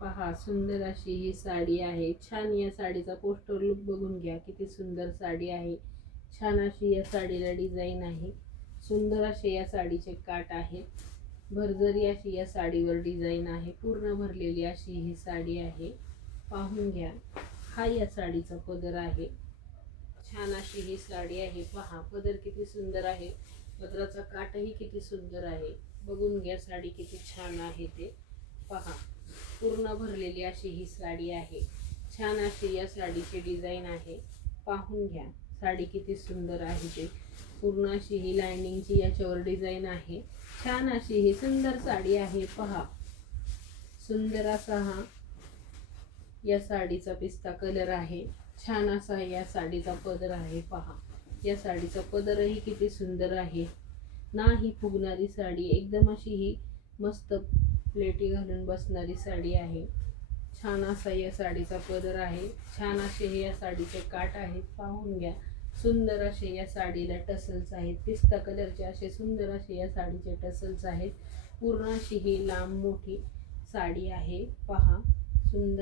पहा सुंदर अशी ही साडी आहे। छान या साडीचा पोस्टर लुक बघून घ्या, किती सुंदर साडी आहे। छान अशी या साडीला डिझाईन आहे। सुंदर असे या साडीचे काठ आहेत। भरजरी अशी या साडीवर डिझाईन आहे। पूर्ण भरलेली अशी ही साडी आहे, पाहून घ्या। हा या साडीचा पदर आहे। छान अशी ही साडी आहे। पहा पदर किती सुंदर आहे, पदराचा काठही किती सुंदर आहे। बघून घ्या साडी किती छान आहे ते। पहा पूर्ण भरलेली अशी ही साडी आहे। छान अशी या साडीची डिझाईन आहे, पाहून घ्या साडी किती सुंदर आहे ते। पूर्ण अशी ही लाइनिंगची याच्यावर डिझाईन आहे। छान अशी ही सुंदर साडी आहे। पहा सुंदर असा हा या साडीचा पिस्ता कलर आहे। छान असा या साडीचा पदर आहे। पहा या साडीचा पदरही किती सुंदर आहे, नाही फुगणारी साडी, एकदम अशी ही मस्त प्लेटी घालून बसणारी साडी आहे। छान असा या साडीचा पदर आहे। छान असे हे या साडीचे काठ आहेत, पाहून घ्या। सुंदर असे या साडीला टसल्स आहेत, पिस्ता कलरचे असे सुंदर असे या साडीचे टसल्स आहेत। पूर्ण अशी ही लांब मोठी साडी आहे। पहा सुंदर